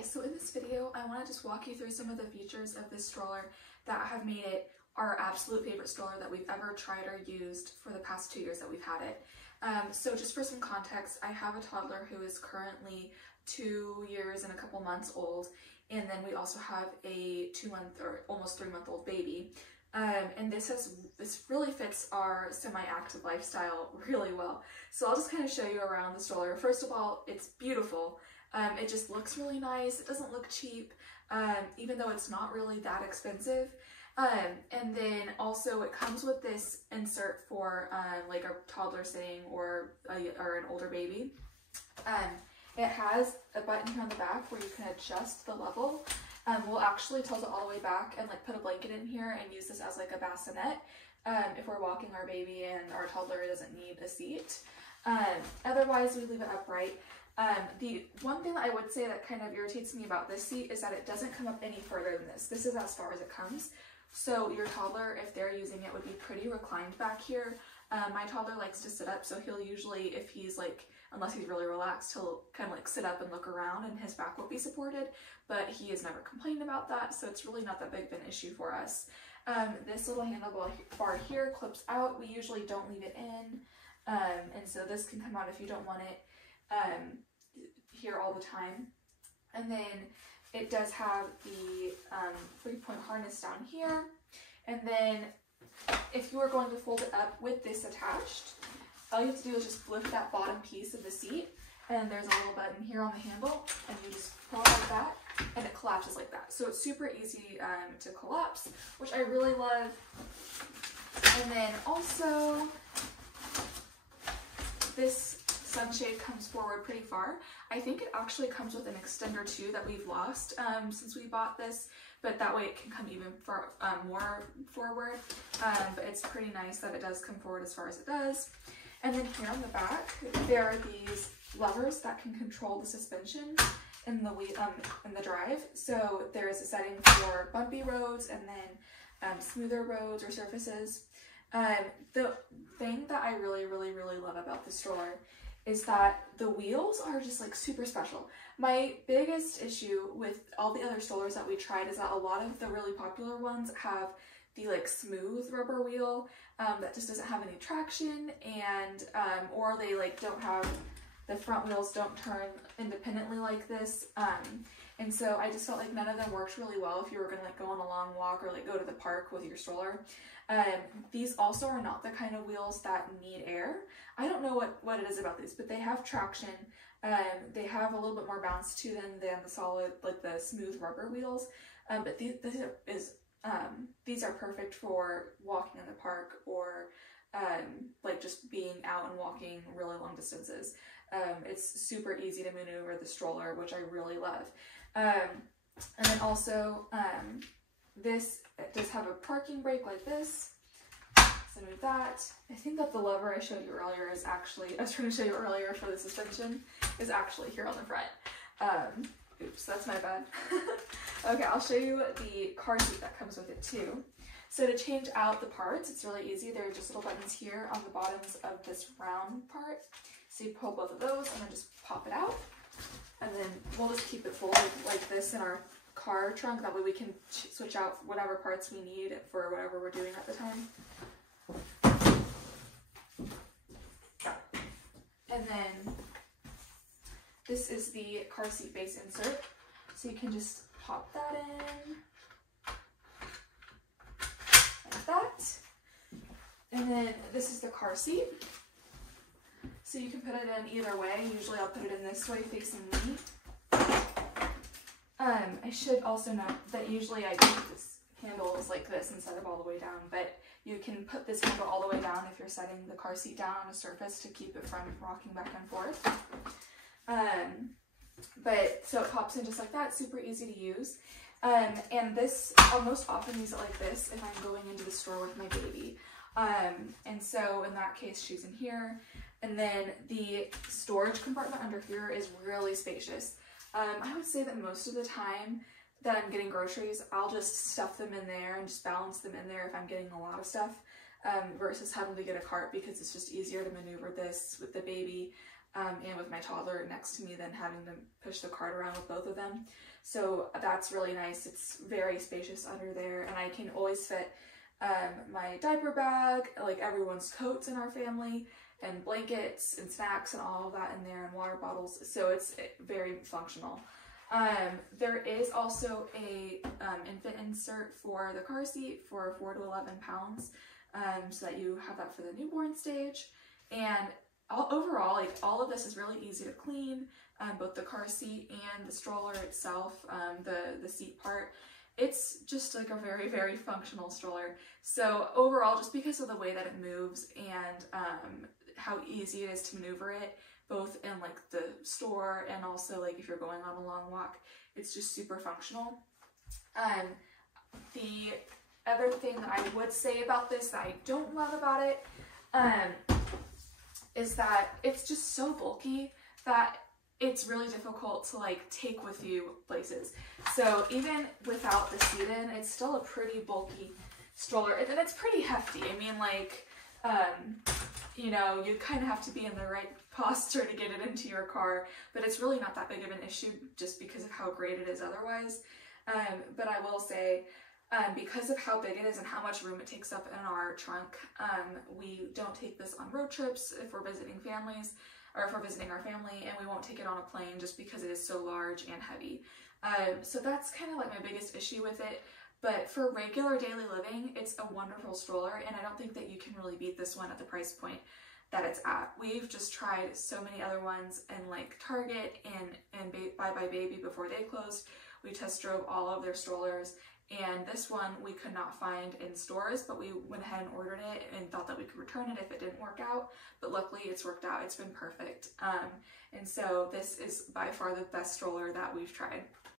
Hi, so in this video, I want to just walk you through some of the features of this stroller that have made it our absolute favorite stroller that we've ever tried or used for the past 2 years that we've had it. So just for some context, I have a toddler who is currently 2 years and a couple months old, and then we also have a 2-month or almost 3-month-old baby. And this really fits our semi-active lifestyle really well. So I'll just kind of show you around the stroller. First of all, it's beautiful. It just looks really nice. It doesn't look cheap, even though it's not really that expensive. And then also it comes with this insert for like a toddler sitting or an older baby. It has a button here on the back where you can adjust the level. We'll actually tilt it all the way back and like put a blanket in here and use this as like a bassinet if we're walking our baby and our toddler doesn't need a seat. Otherwise, we leave it upright. The one thing that I would say that kind of irritates me about this seat is that it doesn't come up any further than this. This is as far as it comes. So your toddler, if they're using it, would be pretty reclined back here. My toddler likes to sit up, so he'll usually, if he's like, unless he's really relaxed, he'll kind of like sit up and look around and his back will be supported, but he has never complained about that, so it's really not that big of an issue for us. This little handlebar here clips out. We usually don't leave it in, and so this can come out if you don't want it here all the time. And then it does have the 3-point harness down here, and then if you are going to fold it up with this attached, all you have to do is just lift that bottom piece of the seat, and there's a little button here on the handle, and you just pull it like that, and it collapses like that. So it's super easy to collapse, which I really love. And then also, this sunshade comes forward pretty far. I think it actually comes with an extender too that we've lost since we bought this, but that way it can come even more forward. But it's pretty nice that it does come forward as far as it does. And then here on the back, there are these levers that can control the suspension in the drive. So there is a setting for bumpy roads and then smoother roads or surfaces. The thing that I really love about this stroller is that the wheels are just like super special. My biggest issue with all the other strollers that we tried is that a lot of the really popular ones have the like smooth rubber wheel that just doesn't have any traction, and or they like don't have, the front wheels don't turn independently like this, and so I just felt like none of them worked really well if you were gonna like go on a long walk or like go to the park with your stroller. These also are not the kind of wheels that need air. I don't know what it is about these, but they have traction. They have a little bit more bounce to them than the solid, like the smooth rubber wheels. But these are perfect for walking in the park or like just being out and walking really long distances. It's super easy to maneuver the stroller, which I really love. And then also, this does have a parking brake like this. So move that. I think that the lever I showed you earlier is actually, I was trying to show you earlier for the suspension, is actually here on the front. Oops, that's my bad. Okay, I'll show you the car seat that comes with it too. So to change out the parts, it's really easy. There are just little buttons here on the bottoms of this round part. So you pull both of those and then just pop it out. And then we'll just keep it folded like this in our car trunk. That way we can switch out whatever parts we need for whatever we're doing at the time. And then this is the car seat base insert. So you can just pop that in like that. And then this is the car seat. So you can put it in either way. Usually I'll put it in this way facing me. I should also note that usually I keep this handle is like this instead of all the way down, but you can put this handle all the way down if you're setting the car seat down on a surface to keep it from rocking back and forth. But so it pops in just like that, super easy to use. And this, I'll most often use it like this if I'm going into the store with my baby. And so in that case, she's in here. And then the storage compartment under here is really spacious. I would say that most of the time that I'm getting groceries, I'll just stuff them in there and just balance them in there if I'm getting a lot of stuff, versus having to get a cart, because it's just easier to maneuver this with the baby and with my toddler next to me, then having to push the cart around with both of them. So that's really nice. It's very spacious under there, and I can always fit my diaper bag, like everyone's coats in our family, and blankets and snacks and all of that in there, and water bottles. So it's very functional. There is also a infant insert for the car seat for 4 to 11 pounds, so that you have that for the newborn stage. And overall, like, all of this is really easy to clean, both the car seat and the stroller itself, the seat part. It's just like a very, very functional stroller. So overall, just because of the way that it moves and how easy it is to maneuver it, both in like the store and also like if you're going on a long walk, it's just super functional. The other thing that I would say about this that I don't love about it is that it's just so bulky that it's really difficult to like take with you places. So even without the seat in, it's still a pretty bulky stroller, and it's pretty hefty. I mean, like, you know, you kind of have to be in the right posture to get it into your car, but it's really not that big of an issue just because of how great it is otherwise. But I will say, because of how big it is and how much room it takes up in our trunk, we don't take this on road trips if we're visiting families, or if we're visiting our family, and we won't take it on a plane just because it is so large and heavy. So that's kind of like my biggest issue with it. But for regular daily living, it's a wonderful stroller, and I don't think that you can really beat this one at the price point that it's at. We've just tried so many other ones in like Target and Bye Baby before they closed. We test drove all of their strollers, and this one we could not find in stores, but we went ahead and ordered it and thought that we could return it if it didn't work out. But luckily it's worked out. It's been perfect. And so this is by far the best stroller that we've tried.